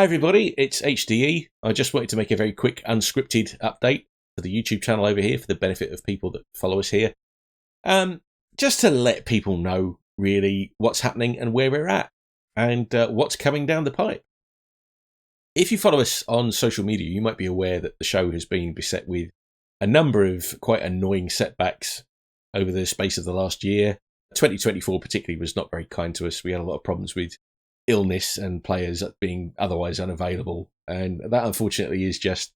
Hi everybody, it's HDE. I just wanted to make a very quick unscripted update for the YouTube channel over here for the benefit of people that follow us here. Just to let people know really what's happening and where we're at and what's coming down the pipe. If you follow us on social media, you might be aware that the show has been beset with a number of quite annoying setbacks over the space of the last year. 2024 particularly was not very kind to us. We had a lot of problems with illness and players being otherwise unavailable, and that unfortunately is just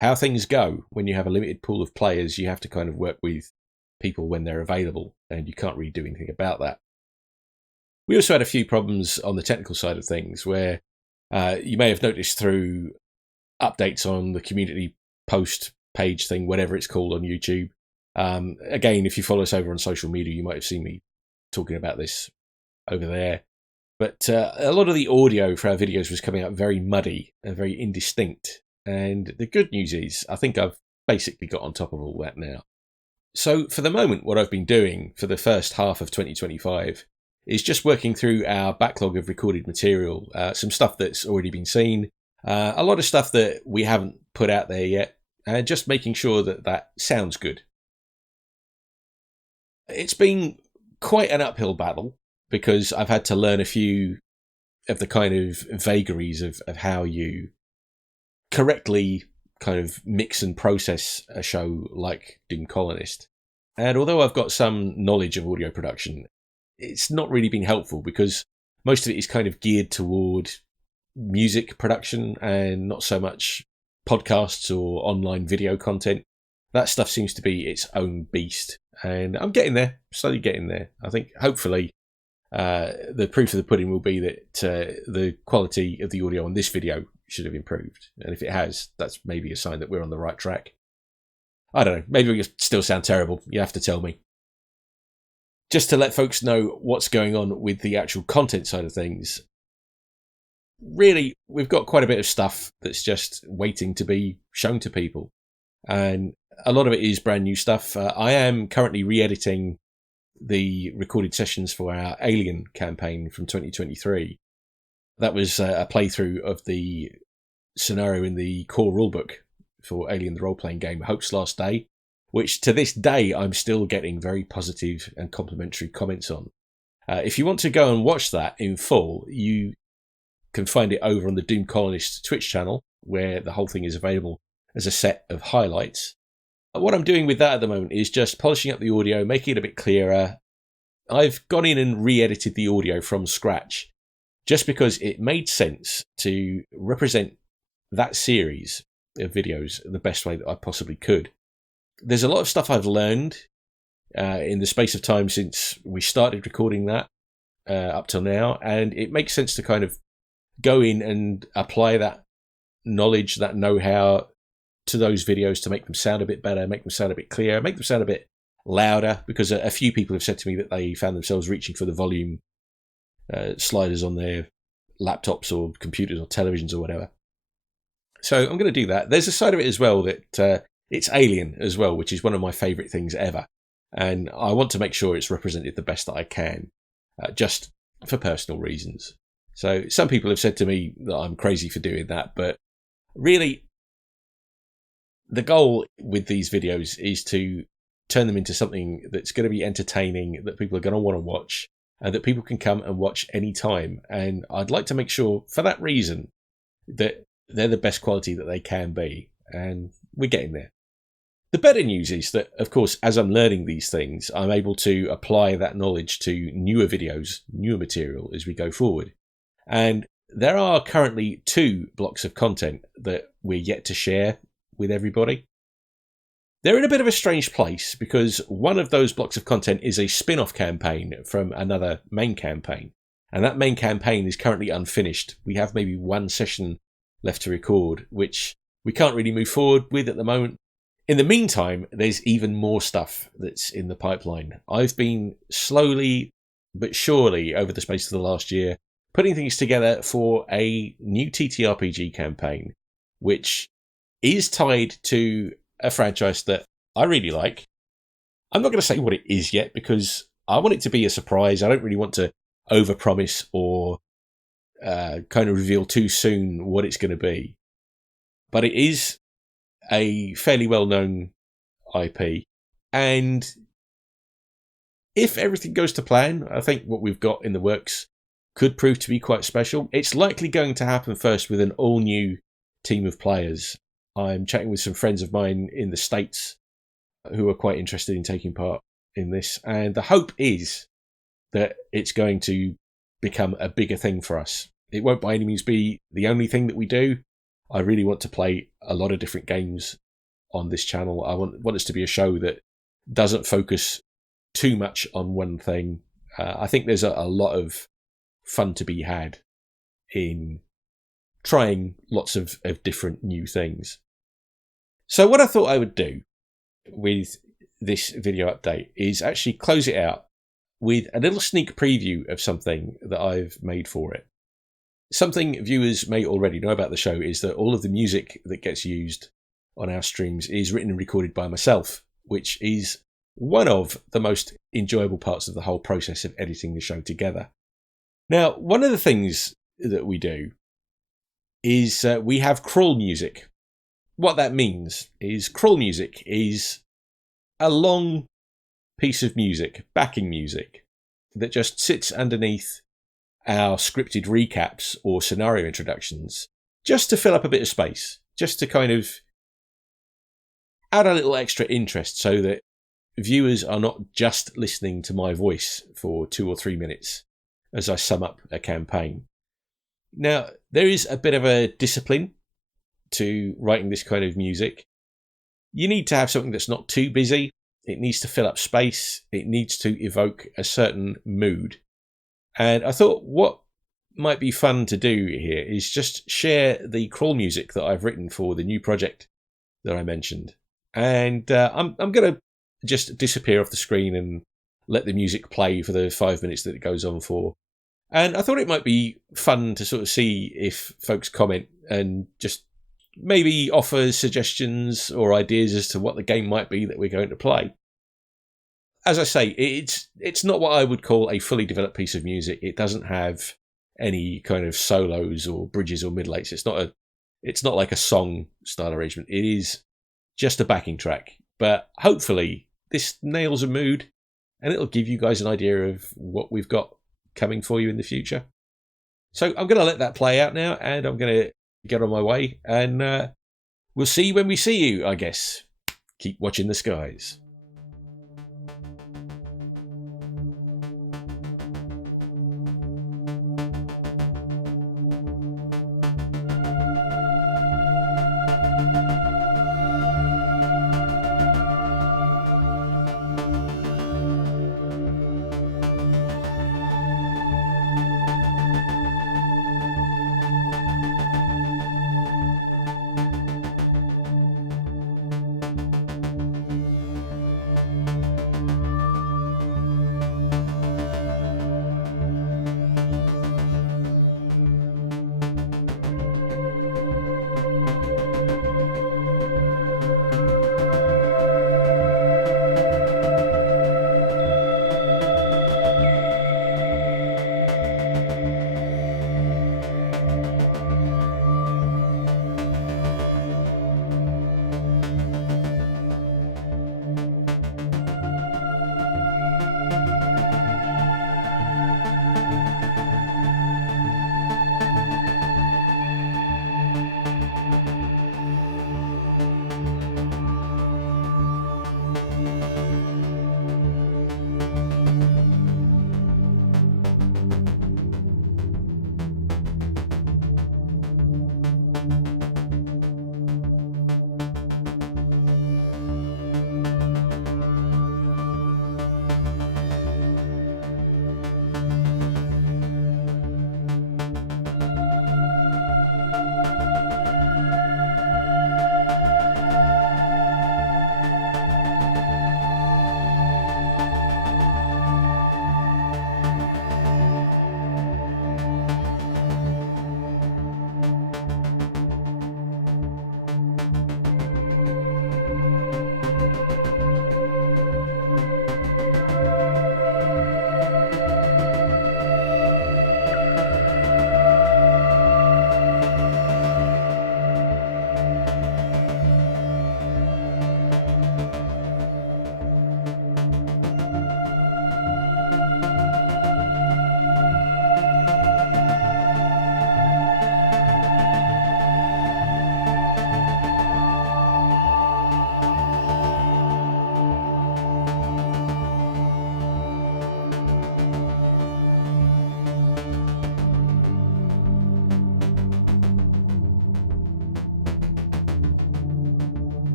how things go. When you have a limited pool of players, you have to kind of work with people when they're available, and you can't really do anything about that. We also had a few problems on the technical side of things where you may have noticed through updates on the community post page thing, whatever it's called on YouTube. Again, if you follow us over on social media, you might have seen me talking about this over there. But a lot of the audio for our videos was coming out very muddy and very indistinct. And the good news is, I think I've basically got on top of all that now. So for the moment, what I've been doing for the first half of 2025 is just working through our backlog of recorded material, some stuff that's already been seen, a lot of stuff that we haven't put out there yet, and just making sure that that sounds good. It's been quite an uphill battle, because I've had to learn a few of the kind of vagaries of how you correctly kind of mix and process a show like Doom Colonist. And although I've got some knowledge of audio production, it's not really been helpful because most of it is kind of geared toward music production and not so much podcasts or online video content. That stuff seems to be its own beast. And I'm getting there, slowly getting there. I think hopefully the proof of the pudding will be that the quality of the audio on this video should have improved. And if it has, that's maybe a sign that we're on the right track. I don't know. Maybe we still sound terrible. You have to tell me. Just to let folks know what's going on with the actual content side of things. Really, we've got quite a bit of stuff that's just waiting to be shown to people. And a lot of it is brand new stuff. I am currently re-editing the recorded sessions for our Alien campaign from 2023. That was a playthrough of the scenario in the core rulebook for Alien the Role-Playing game, Hope's Last Day, which to this day I'm still getting very positive and complimentary comments on. If you want to go and watch that in full, you can find it over on the Doom Colonist Twitch channel, where the whole thing is available as a set of highlights. What I'm doing with that at the moment is just polishing up the audio, making it a bit clearer. I've gone in and re-edited the audio from scratch just because it made sense to represent that series of videos the best way that I possibly could. There's a lot of stuff I've learned in the space of time since we started recording that up till now, and it makes sense to kind of go in and apply that knowledge, that know-how to those videos to make them sound a bit better, make them sound a bit clearer, make them sound a bit louder, because a few people have said to me that they found themselves reaching for the volume sliders on their laptops or computers or televisions or whatever. So I'm going to do that. There's a side of it as well that it's Alien as well, which is one of my favourite things ever. And I want to make sure it's represented the best that I can, just for personal reasons. So some people have said to me that I'm crazy for doing that, but really, the goal with these videos is to turn them into something that's going to be entertaining, that people are going to want to watch, and that people can come and watch any time. And I'd like to make sure, for that reason, that they're the best quality that they can be. And we're getting there. The better news is that, of course, as I'm learning these things, I'm able to apply that knowledge to newer videos, newer material as we go forward. And there are currently 2 blocks of content that we're yet to share with everybody. They're in a bit of a strange place because one of those blocks of content is a spin-off campaign from another main campaign, and that main campaign is currently unfinished. We have maybe 1 session left to record, which we can't really move forward with at the moment. In the meantime, there's even more stuff that's in the pipeline. I've been slowly but surely over the space of the last year putting things together for a new TTRPG campaign, which is tied to a franchise that I really like. I'm not going to say what it is yet because I want it to be a surprise. I don't really want to overpromise or kind of reveal too soon what it's going to be. But it is a fairly well-known IP. And if everything goes to plan, I think what we've got in the works could prove to be quite special. It's likely going to happen first with an all-new team of players. I'm chatting with some friends of mine in the States who are quite interested in taking part in this. And the hope is that it's going to become a bigger thing for us. It won't by any means be the only thing that we do. I really want to play a lot of different games on this channel. I want us to be a show that doesn't focus too much on one thing. I think there's a lot of fun to be had in trying lots of different new things. So what I thought I would do with this video update is actually close it out with a little sneak preview of something that I've made for it. Something viewers may already know about the show is that all of the music that gets used on our streams is written and recorded by myself, which is one of the most enjoyable parts of the whole process of editing the show together. Now, one of the things that we do is we have crawl music. What that means is crawl music is a long piece of music, backing music, that just sits underneath our scripted recaps or scenario introductions, just to fill up a bit of space, just to kind of add a little extra interest so that viewers are not just listening to my voice for 2 or 3 minutes as I sum up a campaign. Now, there is a bit of a discipline to writing this kind of music. You need to have something that's not too busy. It needs to fill up space. It needs to evoke a certain mood. And I thought what might be fun to do here is just share the crawl music that I've written for the new project that I mentioned. And I'm going to just disappear off the screen and let the music play for the 5 minutes that it goes on for. And I thought it might be fun to sort of see if folks comment and just maybe offer suggestions or ideas as to what the game might be that we're going to play. As I say, it's not what I would call a fully developed piece of music. It doesn't have any kind of solos or bridges or middle eights. It's not like a song style arrangement. It is just a backing track. But hopefully this nails a mood and it'll give you guys an idea of what we've got coming for you in the future. So I'm going to let that play out now and I'm going to get on my way and we'll see you when we see you, I guess. Keep watching the skies.